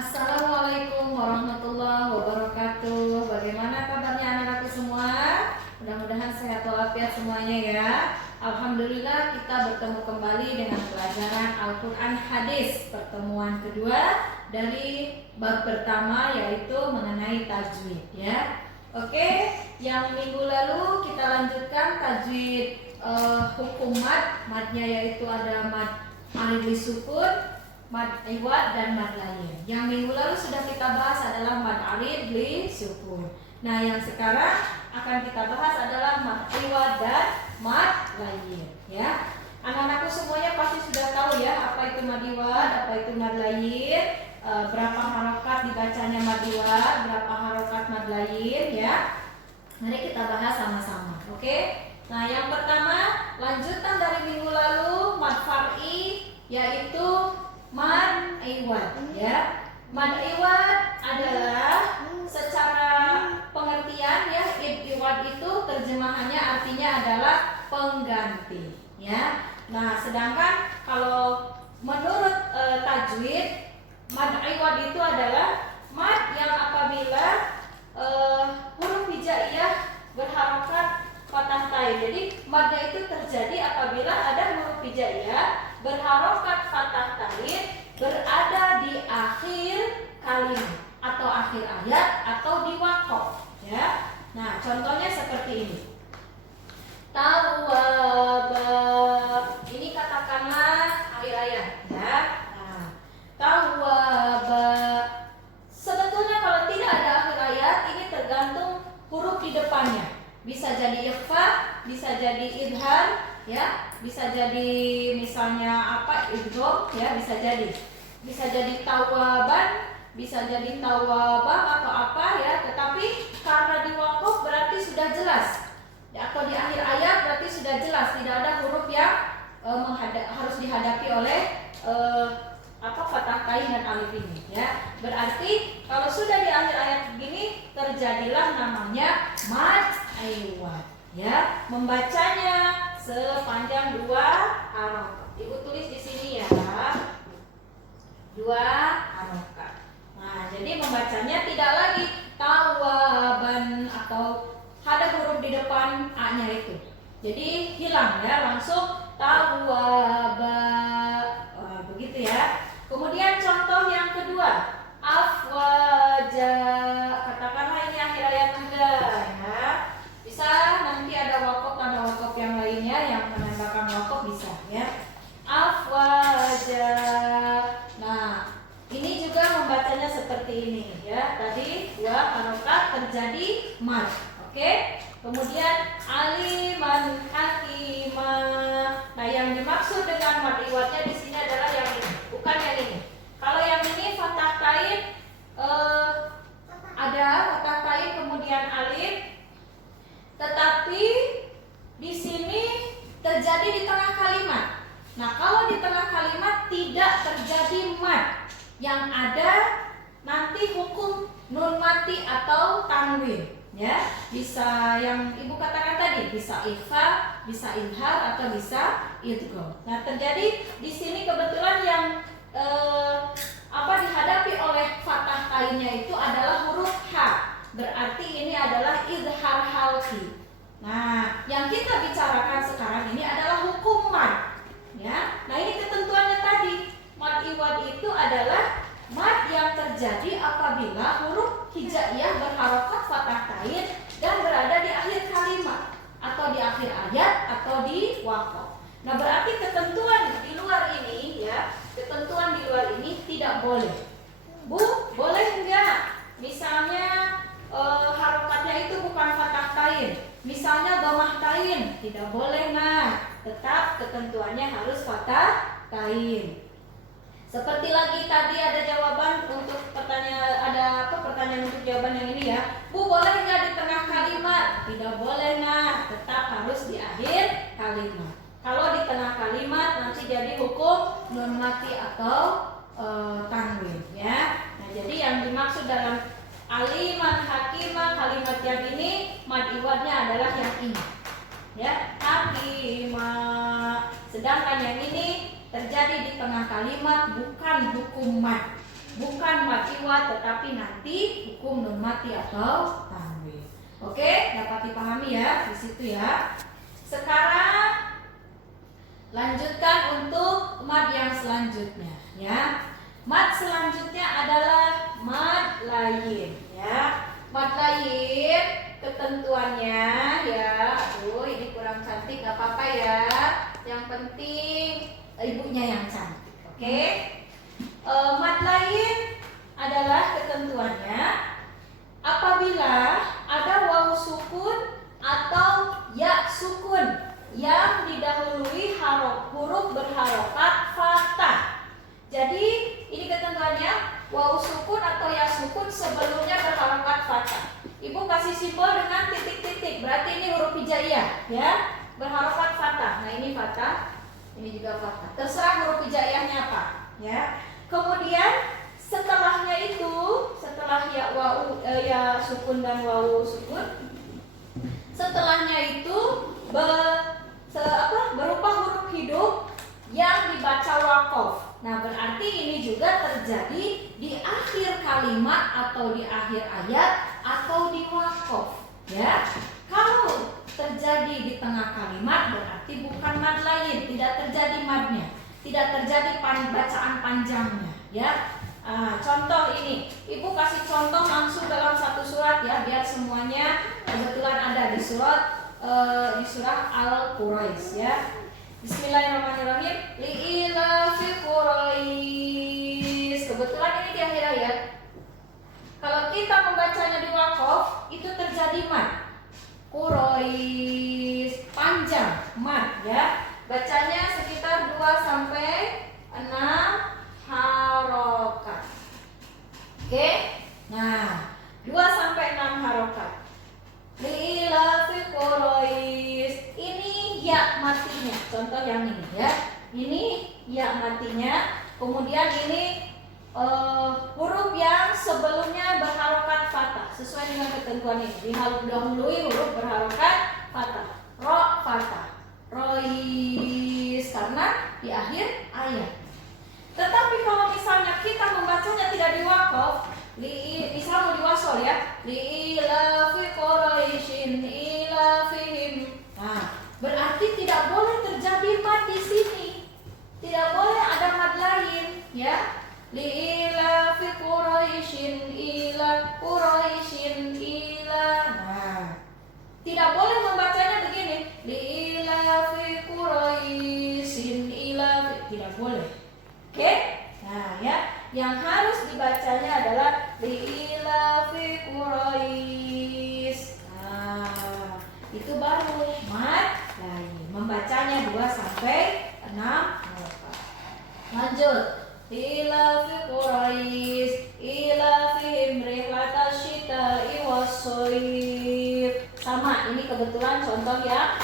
Assalamualaikum warahmatullahi wabarakatuh. Bagaimana kabarnya anak-anakku semua? Mudah-mudahan sehat walafiat semuanya ya. Alhamdulillah kita bertemu kembali dengan pelajaran Al-Quran Hadis, pertemuan kedua dari bab pertama, yaitu mengenai tajwid ya. Oke, yang minggu lalu kita lanjutkan tajwid hukum madnya, yaitu ada mad alif lisukun, mad iwad dan mad lain. Yang minggu lalu sudah kita bahas adalah mad alif lisukun. Nah, yang sekarang akan kita bahas adalah mad iwad dan mad lain ya. Anak-anakku semuanya pasti sudah tahu ya apa itu mad iwad, apa itu mad lain, berapa harokat dibacanya mad iwad, berapa harokat mad lain ya. Mari kita bahas sama-sama. Oke? Nah, yang pertama lanjutan dari minggu lalu mad far'i, yaitu mad iwad ya. Mad iwad adalah secara pengertian ya, iwad itu terjemahannya artinya adalah pengganti ya. Nah, sedangkan kalau menurut tajwid, mad iwad itu adalah mad yang apabila huruf hijaiyah berharokat fathah tain. Jadi madnya itu terjadi apabila ada huruf hijaiyah berharokat fathah tain berada di akhir kalimat atau akhir ayat atau di waqaf ya. Nah, contohnya seperti ini. Tawwaba, ini katakanlah akhir ayat ya. Nah, tawwaba. Sebetulnya kalau tidak ada akhir ayat, ini tergantung huruf di depannya. Bisa jadi ikhfa, bisa jadi idhar ya, bisa jadi misalnya apa, idgham ya, bisa jadi tawaban, bisa jadi tawabah atau apa ya. Tetapi karena di waqaf berarti sudah jelas ya, atau di akhir ayat berarti sudah jelas tidak ada huruf yang harus dihadapi oleh fathah tain dan alif ini ya. Berarti kalau sudah di akhir ayat begini terjadilah namanya mad iwad ya. Membacanya sepanjang 2 harokat. Ibu tulis di sini ya, 2 harokat. Nah, jadi membacanya tidak lagi tawaban atau ada huruf di depan a-nya itu. Jadi hilang ya, langsung tawaba. Begitu ya. Kemudian contoh yang kedua, afwaja. Katakanlah ini akhir ayat juga ya. Bisa nanti ada wakaf yang lainnya yang menambahkan wakaf bisa ya. Afwaja. Nah, ini juga membacanya seperti ini ya. Tadi 2 harokat terjadi mad. Oke. Kemudian aliman hakimah. Nah, yang dimaksud dengan mad iwadnya di sini adalah yang ini, bukan yang ini. Kalau yang ini fathah tain, ada fathah tain kemudian alif, tetapi di sini terjadi di tengah kalimat. Nah, kalau di tengah kalimat tidak terjadi mad, yang ada nanti hukum nun mati atau tanwin ya. Bisa yang ibu katakan tadi, bisa ikhfa, bisa idhar atau bisa idgham. Nah, terjadi di sini kebetulan yang dihadapi oleh fathah tainnya itu adalah huruf H. Berarti ini adalah idhar halqi. Nah, yang kita bicarakan sekarang ini adalah hukum mad ya. Nah, ini ketentuannya tadi. Mad iwad itu adalah mad yang terjadi apabila huruf hijaiyah berharokat fathah tain dan berada di akhir kalimat atau di akhir ayat atau di waqaf. Nah, berarti ketentuan di luar ini ya, ketentuan di luar ini tidak boleh. Bu, boleh enggak? Misalnya harokatnya itu bukan fathah tain, misalnya dhammah tain, tidak boleh. Nah, tetap ketentuannya harus fathah tain. Seperti lagi tadi ada jawaban untuk pertanyaan untuk jawaban yang ini ya. Bu, boleh nggak di tengah kalimat? Tidak boleh. Nah, tetap harus di akhir kalimat. Kalau di tengah kalimat nanti jadi hukum nun mati atau tanwin ya. Nah, jadi yang dimaksud dalam aliman hakimah, kalimat yang ini mad iwadnya adalah yang ini ya, hakimah. Sedangkan yang ini terjadi di tengah kalimat, bukan hukum mad bukan mad iwad tetapi nanti hukum nun mati atau tanwin. Oke, dapat dipahami ya di situ ya. Sekarang lanjutkan untuk mad yang selanjutnya ya. Mad selanjutnya adalah mad lain ya. Mad lain ketentuannya ya. Aduh, ini kurang cantik, gak apa-apa ya. Yang penting ibunya yang cantik. Oke. Mad lain adalah ketentuannya apabila ada wawu sukun atau ya sukun yang didahului huruf berharokat fathah. Jadi ini ketentuannya wawu sukun atau ya sukun sebelumnya berharokat fathah. Ibu kasih simbol dengan titik-titik, berarti ini huruf hijaiyah ya, berharokat fathah. Nah ini fathah, ini juga fathah. Terserah huruf hijaiyahnya apa ya. Kemudian setelahnya itu, setelah ya ya sukun dan wawu sukun, setelahnya itu berupa huruf hidup yang dibaca wakof. Nah berarti ini juga terjadi di akhir kalimat atau di akhir ayat atau di wakof ya. Kalau terjadi di tengah kalimat berarti bukan mad lain, tidak terjadi madnya, tidak terjadi bacaan panjangnya ya. Contoh ini, ibu kasih contoh langsung dalam satu surat ya, biar semuanya kebetulan ada di surah Al-Quraish ya. Bismillahirrahmanirrahim. Li'ilafi Quraish. Kebetulan ini di akhir ayat. Kalau kita membacanya di wakof itu terjadi mad. Quraish panjang mad ya. Bacanya sekitar 2 sampai 6 harokat. Oke? Nah, 2 sampai 6 harokat. Li'ilafi Quraish. Ini ya matinya. Contoh yang ini ya. Ini ya matinya. Kemudian ini huruf yang sebelumnya berharokat fathah sesuai dengan ketentuan ini. Didahului huruf berharokat fathah. Ro fathah. Rois karena di akhir ayat. Tetapi kalau misalnya kita membacanya tidak di wakof, misalnya di wasol ya, li'ilafi Quraisyin ilafihim. Nah, berarti tidak boleh terjadi mad di sini. Tidak boleh ada mad lain ya. Li'ilafi Quraisyin ila Quraisyin ila. Nah, tidak boleh membacanya begini. Li'ilafi Quraisyin ila. Tidak boleh. Oke? Nah, ya, yang harus dibacanya adalah li'ilafi Quraish. Nah, itu baru mad lain. Membacanya 2 sampai 6 harokat. Lanjut. Li'ilafi Quraish ilafihim rihlatasy syita'i was-shayf. Sama, ini kebetulan contoh ya.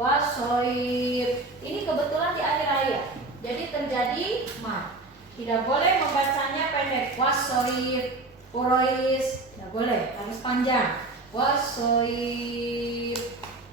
Was-shayf. Ini kebetulan di akhir ayat. Jadi terjadi mad. Tidak boleh membacanya pendek. Was-shayf Quraish. Tidak boleh, harus panjang. Was-shayf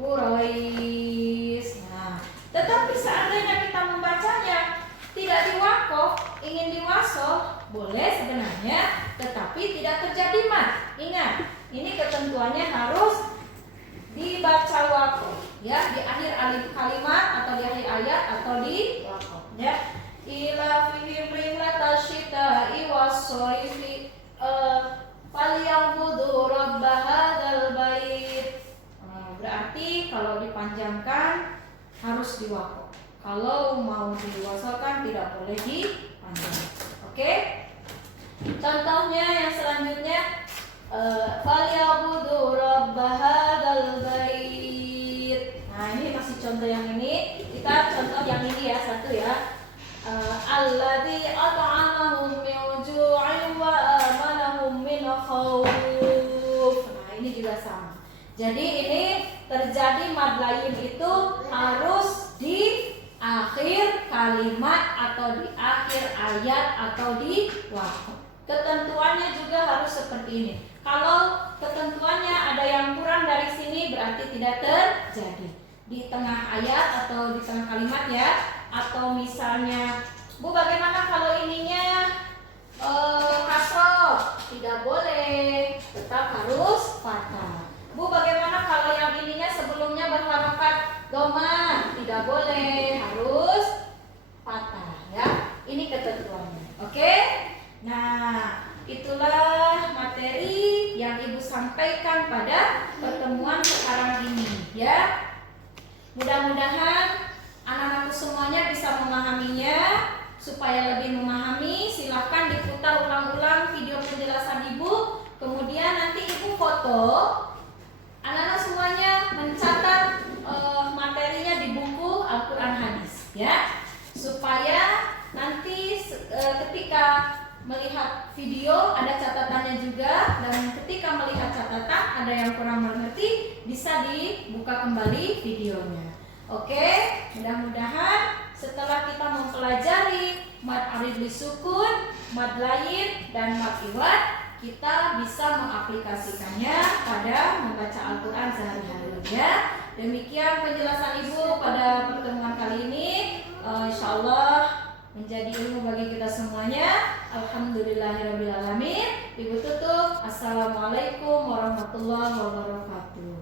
Quraish. Nah, tetapi seandainya kita membacanya tidak di wakof, ingin di wasoh, boleh sebenarnya, tetapi tidak terjadi mad. Ingat, ini ketentuannya harus dibaca wakof ya, di akhir kalimat atau di akhir ayat atau di wakof ya. Ila fihim rihlatasy syita'i was-shayfi falyabudu rabb hadzal bait. Berarti kalau dipanjangkan harus di wakof. Kalau mau diwasalkan tidak boleh dipanjangkan. Oke? Contohnya yang selanjutnya falyabudu rabb hadzal bait. Nah, ini masih contoh yang ini. Kita contoh yang ini ya, satu ya. Alladzi at'amahum min ju'in wa amanahum min khauf. Nah, ini juga sama. Jadi ini terjadi mad lain itu harus di akhir kalimat atau di akhir ayat atau di wakof. Ketentuannya juga harus seperti ini. Kalau ketentuannya ada yang kurang dari sini berarti tidak terjadi di tengah ayat atau di tengah kalimat ya. Atau misalnya, Bu, bagaimana kalau ininya kasroh, tidak boleh, tetap harus fathah. Bu, bagaimana kalau yang ininya sebelumnya berharokat doma? Tidak boleh, harus fathah ya. Ini ketentuannya. Oke? Nah, itulah materi yang Ibu sampaikan pada pertemuan sekarang ini ya. Mudah-mudahan anak-anakku semuanya bisa memahaminya. Supaya lebih memahami, silahkan diputar ulang-ulang video penjelasan Ibu. Kemudian nanti Ibu foto. Anak-anak semuanya mencatat materinya di buku Al-Quran Hadis ya. Supaya nanti ketika melihat video ada catatannya juga, dan ketika melihat catatan ada yang kurang mengerti bisa dibuka kembali videonya. Oke, mudah-mudahan setelah kita mempelajari mad arif lisukun, mad lain, dan mad iwad, kita bisa mengaplikasikannya pada membaca Al-Quran sehari-hari ya. Demikian penjelasan Ibu pada pertemuan kali ini. Insya Allah menjadi ilmu bagi kita semuanya. Alhamdulillahirrabbilalamin. Ibu tutup. Assalamualaikum warahmatullahi wabarakatuh.